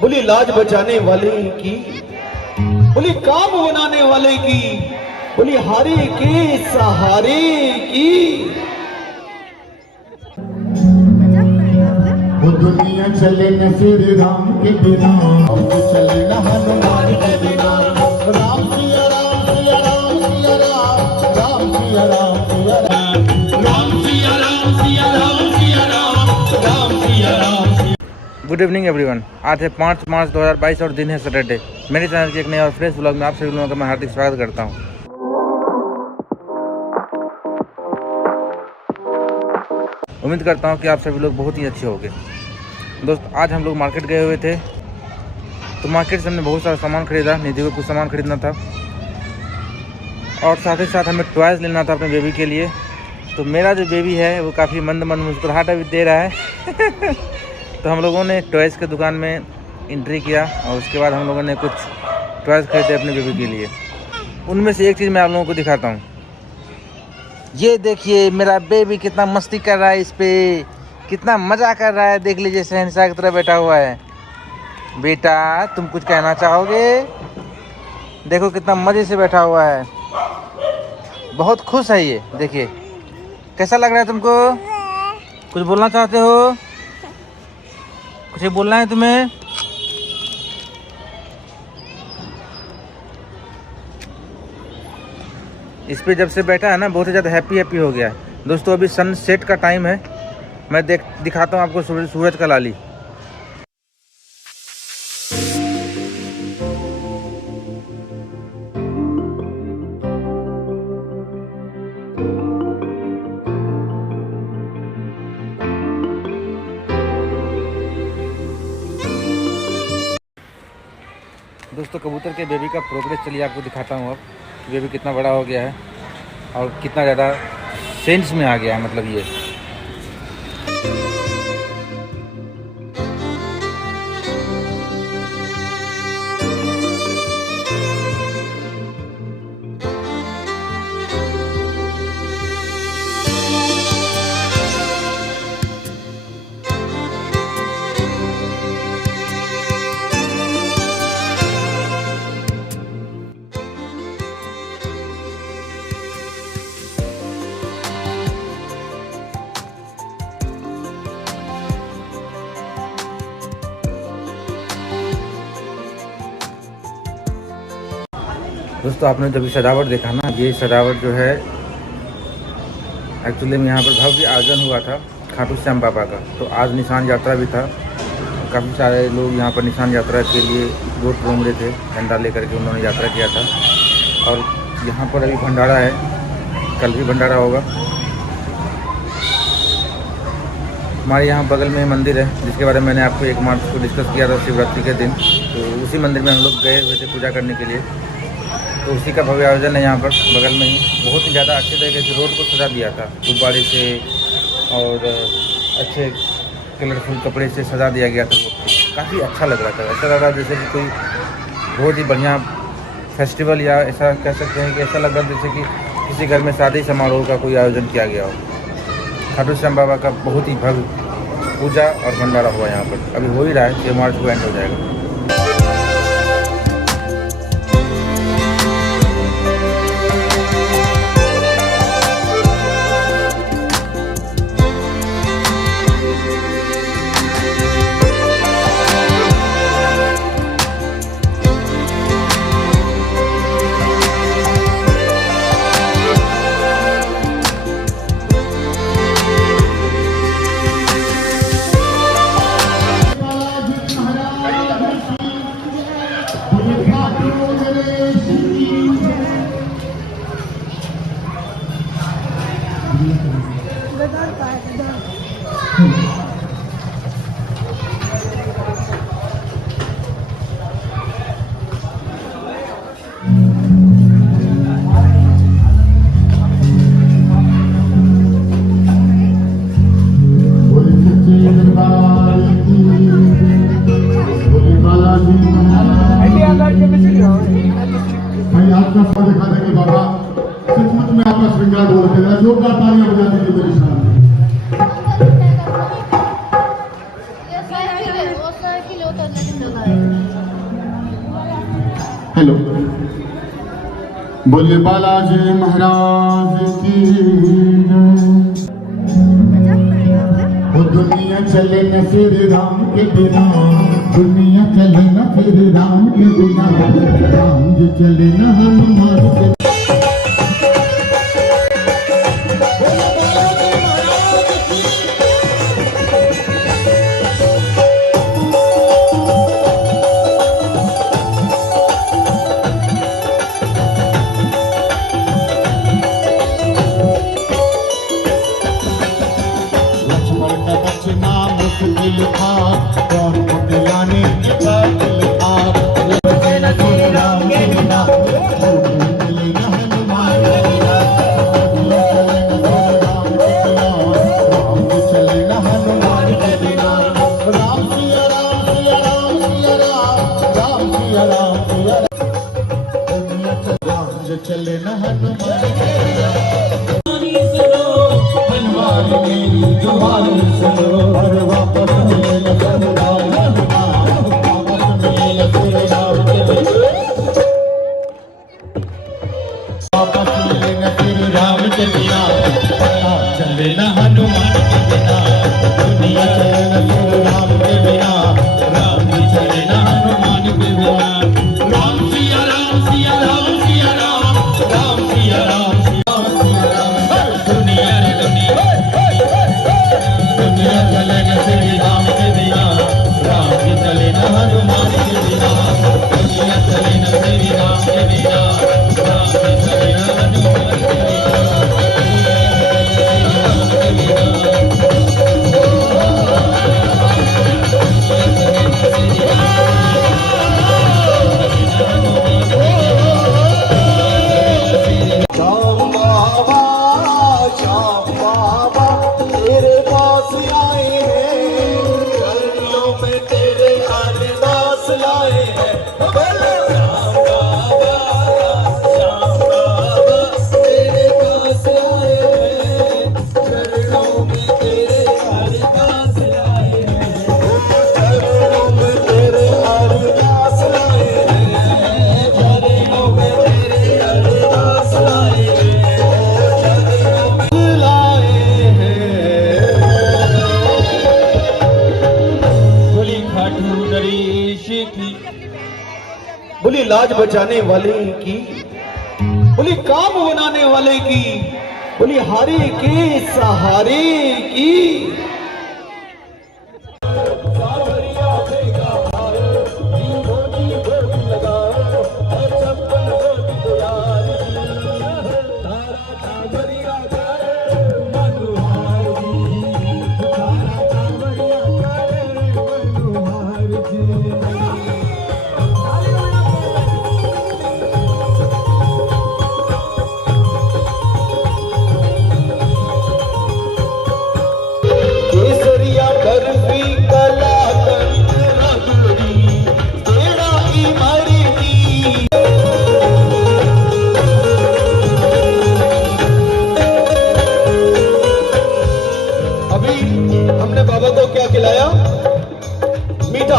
बोली लाज बचाने वाले की, बोली काम बनाने वाले की, बोली हारे के सहारे की। वो दुनिया चले न श्री राम के बिना, हम चले न हनुमान के बिना। Ram Siya Ram Siya Ram Siya Ram, Ram Siya Ram Siya Ram, Ram Siya Ram Siya Ram Siya Ram, Ram Siya Ram. Good evening everyone. आज है 5 मार्च 2022 और दिन है सैटरडे। मेरे चैनल के एक नए और फ्रेश व्लॉग में आप सभी लोगों का मैं हार्दिक स्वागत करता हूं। उम्मीद करता हूं कि आप सभी लोग बहुत ही अच्छे होंगे। दोस्त, आज हम लोग मार्केट गए हुए थे, तो मार्केट से हमने बहुत सारा सामान खरीदा। निधि को कुछ सामान खरीदना था और साथ ही साथ हमें टॉयज़ लेना था अपने बेबी के लिए। तो मेरा जो बेबी है वो काफ़ी मंद मुस्कुराहट अभी दे रहा है तो हम लोगों ने टॉयज़ के दुकान में एंट्री किया और उसके बाद हम लोगों ने कुछ टॉयज़ खरीदे अपने बेबी के लिए। उनमें से एक चीज़ मैं आप लोगों को दिखाता हूँ। ये देखिए मेरा बेबी कितना मस्ती कर रहा है, इस पे कितना मज़ा कर रहा है। देख लीजिए शहंशाह की तरह बैठा हुआ है। बेटा तुम कुछ कहना चाहोगे? देखो कितना मज़े से बैठा हुआ है, बहुत खुश है ये। देखिए कैसा लग रहा है तुमको? कुछ बोलना चाहते हो? कुछ बोलना है तुम्हें? इस पे जब से बैठा है ना बहुत ही ज़्यादा हैप्पी हो गया है। दोस्तों अभी सनसेट का टाइम है, मैं दिखाता हूँ आपको सूरज का लाली। दोस्तों कबूतर के बेबी का प्रोग्रेस चलिए आपको दिखाता हूँ। अब बेबी कितना बड़ा हो गया है और कितना ज़्यादा सेंस में आ गया है, मतलब ये। दोस्तों आपने जब सजावट देखा ना, ये सजावट जो है एक्चुअली में यहाँ पर भव्य आयोजन हुआ था खाटू श्याम बाबा का। तो आज निशान यात्रा भी था, काफ़ी सारे लोग यहाँ पर निशान यात्रा के लिए वोट घूम रहे थे, झंडा लेकर के उन्होंने यात्रा किया था। और यहाँ पर अभी भंडारा है, कल भी भंडारा होगा। हमारे यहाँ बगल में मंदिर है जिसके बारे में मैंने आपको 1 मार्च को डिस्कस किया था शिवरात्रि के दिन। तो उसी मंदिर में हम लोग गए हुए थे पूजा करने के लिए। तो उसी का भव्य आयोजन है यहाँ पर बगल में ही। बहुत ही ज़्यादा अच्छे तरीके से रोड को सजा दिया था, गुब्बारे से और अच्छे कलरफुल कपड़े से सजा दिया गया था। काफ़ी अच्छा लग रहा था, ऐसा लग रहा जैसे कि कोई बहुत ही बढ़िया फेस्टिवल, या ऐसा कह सकते हैं कि ऐसा लग रहा जैसे कि किसी घर में शादी समारोह का कोई आयोजन किया गया हो। खाटू श्याम बाबा का बहुत ही भव्य पूजा और भंडारा हुआ यहाँ पर। अभी हो ही रहा है, 6 मार्च को एंड हो जाएगा। सरकार की बोले बालाजी भाई आपका स्वागत दिखा देंगे बाबा सचमुच में आपका श्रृंगार बोल के जोरदार तालियां बजा दीजिए मेरे सामने। हेलो बोले बालाजी महाराज की वो दुनिया चले न श्री राम के बिना दुनिया चले न श्री राम के बिना राम जी चले न हनुमान के मुश्किल था कौन दिलाने के काबिल था चले राम के बिना चले न हनुमान के बिना राम चले न हनुमान के बिना राम सिया राम सिया राम सिया राम राम सिया राम सिया राम चले न हनुमान के बिना तुम्हारी सुनो और वापस मिले न राम वापस मिले न राम के बिना वापस मिले न राम के बिना चले न हनुमान के बिना दुनिया चले न राम के बिना राम चले न हनुमान के बिना राम सिया राम सिया राम सिया राम राम सिया राम सिया राम दुनिया रे दुनिया दुनिया चले न श्री राम के बिना राम जी चले न हनुमान के बिना दुनिया चले न श्री राम के बिना राम जी चले न हनुमान के श्याम बाबा तेरे पास आए हैं चरणों में तेरे अरदास लाए हैं श्याम बाबा तेरे पास आए हैं चरणों में तेरे अरदास लाए हैं चरणों में तेरे अरदास लाए हैं चरणों में तेरे अरदास लाए हैं बोली लाज बचाने वाले की बोली काम बनाने वाले की बोली हारे के सहारे की हमने बाबा को क्या खिलाया? मीठा।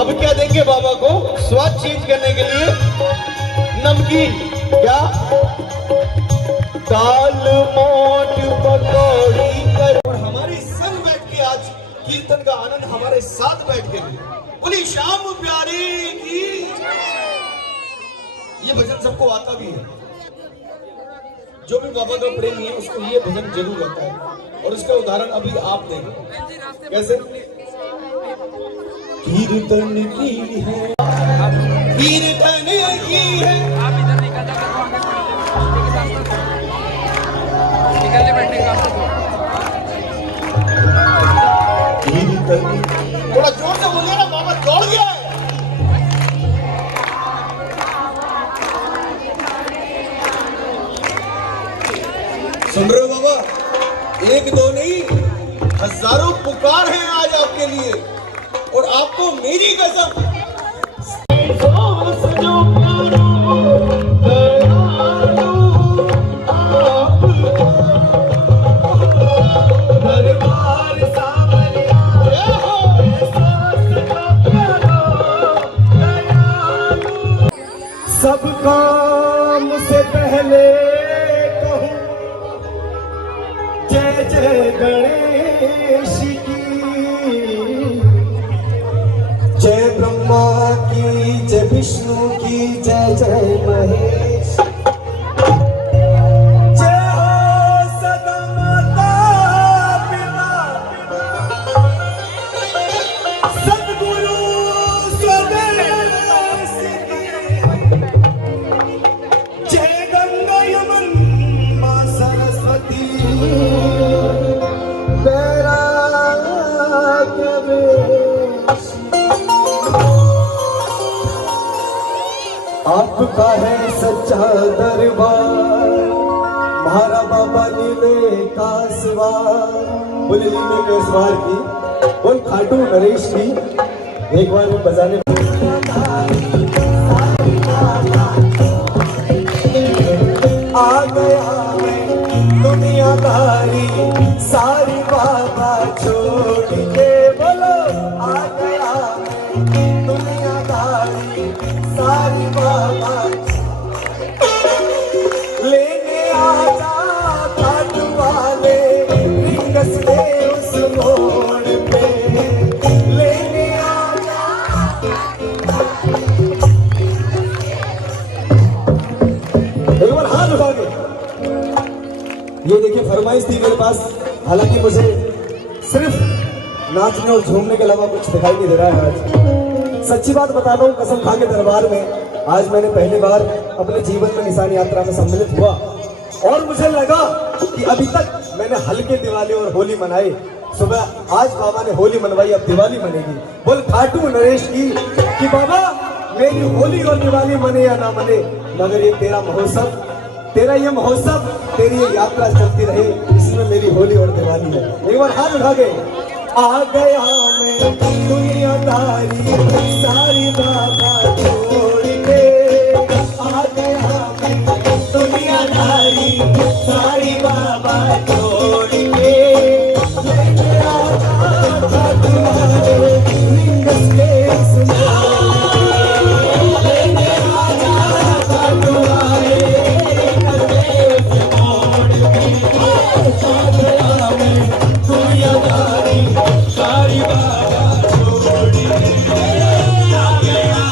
अब क्या देंगे बाबा को स्वाद चेंज करने के लिए? नमकीन। क्या? दाल मोट पकौड़ी कर। और हमारे संग बैठ के आज कीर्तन का आनंद हमारे साथ बैठ के बोली श्याम प्यारे की। ये भजन सबको आता भी है, जो भी बाबा का प्रेमी है उसको ये भजन जरूर आता है। और उसका उदाहरण अभी आप देंगे कैसे? कीर्तन की है, कीर्तन की है। थोड़ा जोर से बोलिए ना, बाबा दौड़ गया है। सुन रहे हो बाबा? एक दो नहीं, हजारों हजारों पुकार हैं आज आपके लिए, और आपको मेरी कसम सब काम से पहले कहूँ जय जय गणेश की, जय ब्रह्मा की, जय विष्णु की, जय जय महेश, जय हो सदा माता पिता सद्गुरु स्वदेश की, जय गंगा यमुन मां सरस्वती वैराग्य वेश। आपका है सच्चा दरबार, महारा बाबा नीले का सवार, बोले नीले के सवार की, बोल खाटू नरेश की, एक बार में बजाने आ गया मैं दुनियादारी सारी बाबा छोड़ के, बोलो आ गया मैं दुनियादारी सारी बाबा लेने आजा काट वाले रिंगस के उस मोड़ पे, लेने आजा। एक बार हाथ उठा के, ये देखिए फरमाइश थी मेरे पास, हालांकि मुझे सिर्फ नाचने और झूमने के अलावा कुछ दिखाई नहीं दे रहा है आज। सच्ची बात बता रहा हूँ, कसम खा के दरबार में आज मैंने पहली बार अपने जीवन में निशान यात्रा में सम्मिलित हुआ, और मुझे लगा कि अभी तक मैंने हल्के दिवाली और होली मनाई, सुबह आज बाबा ने होली मनवाई, अब दिवाली मनेगी। बोल खाटू नरेश की कि बाबा मेरी होली और दिवाली मने या ना मने, मगर ये तेरा महोत्सव, तेरा ये महोत्सव, तेरी ये यात्रा चलती रहे, इसमें मेरी होली और दिवाली है। एक बार हाथ उठा के, आ गया मैं दुनियादारी सारी बाबा छोड़ के, आ गया मैं दुनियादारी सारी बाबा छोड़ के, लेके आजा तुम्हारे रिंगस के लेके आजा तुम्हारे दुनियादारी सारी बाबा छोड़ के, आ गया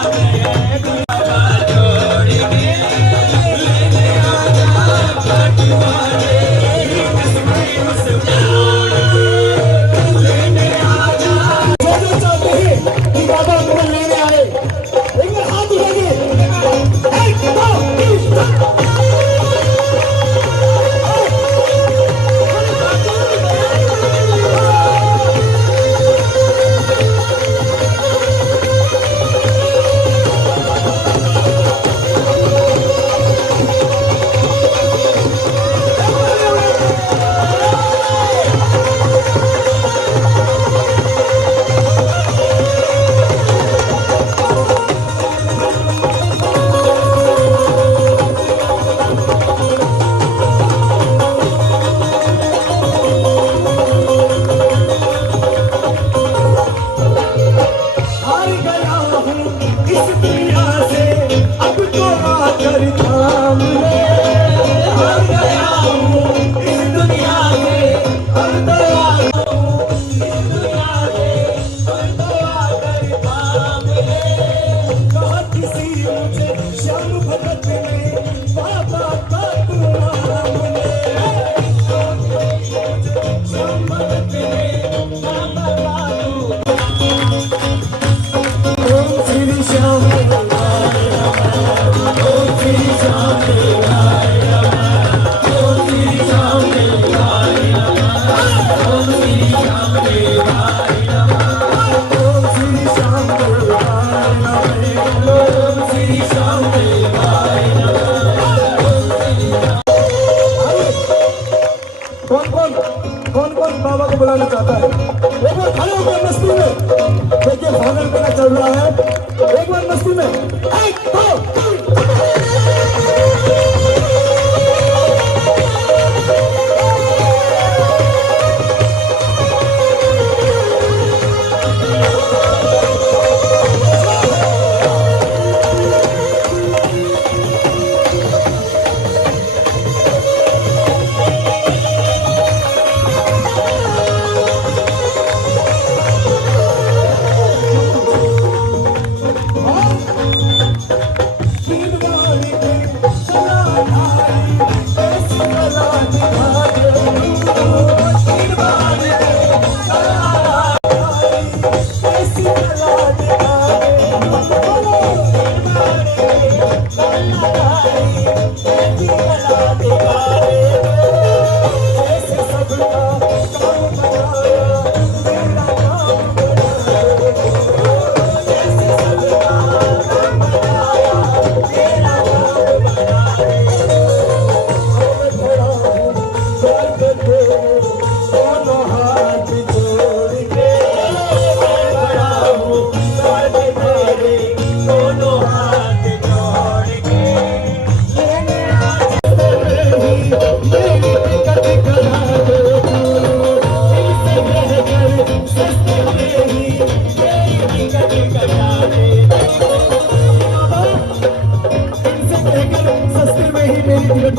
बार खड़े होकर मस्ती में देखिए फाइनल मेरा चल रहा है। एक बार मस्ती में 1 2 3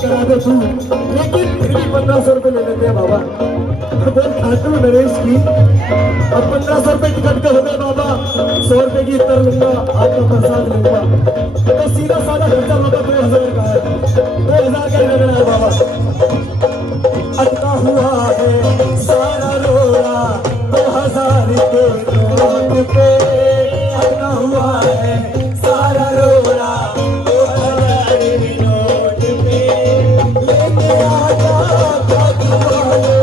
करा दे तू, लेकिन फिर भी 1500 रुपये ले लेते हैं बाबा। बोल खाटू नरेश की और 1500 रुपये टिकट के हो गए बाबा। 100 रुपये की इतर लूंगा, आपका प्रसाद लूंगा, तो सीधा साधा खर्चा होगा 2000 का है। 2000 का लग रहा है बाबा। अटका हुआ है सारा रोड़ा 2000 के नोट पे, अटका हुआ है सारा रोड़ा 2000 के नोट पे। लेके आजा खाटू वाले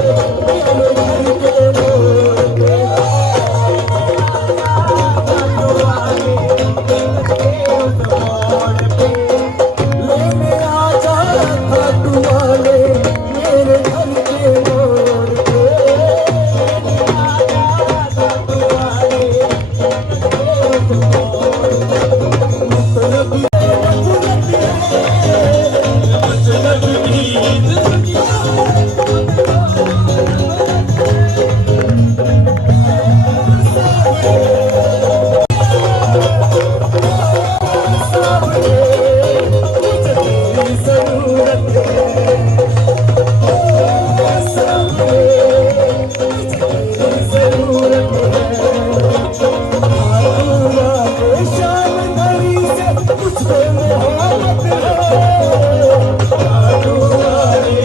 मेरे घर के नोट पे, खाटू वाले मेरे घर के नोट पे। लेके आजा खाटू वाले मेरे घर के नोट पे, खाटू वाले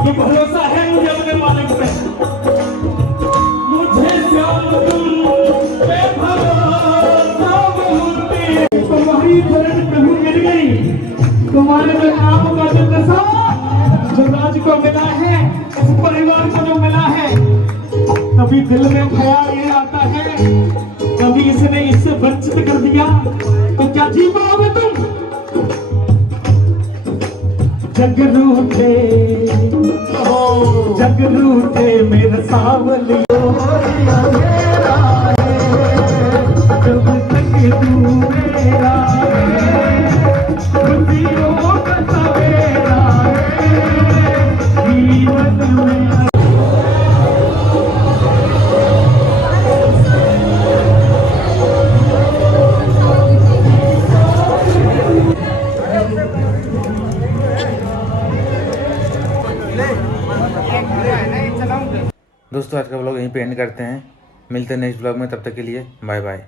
ये भरोसा है मुझे अपने मालिक पे, मुझे श्याम तुम पे भरोसा होती। तुम्हारी शरण प्रभु मिल गई, तुम्हारे जो नाम का जो दशा जो राज को मिला है, इस परिवार को जो मिला है, कभी दिल में ख्याल ये आता है कभी इसने इससे वंचित कर दिया तो क्या जी पाओगे तुम। जग रूठे मेरा सावली मेरा है, जब तक तू मेरा है, खुशियों का सवेरा है जीवन में। दोस्तों आज का व्लॉग यहीं पे एंड करते हैं, मिलते हैं नेक्स्ट व्लॉग में, तब तक के लिए बाय बाय।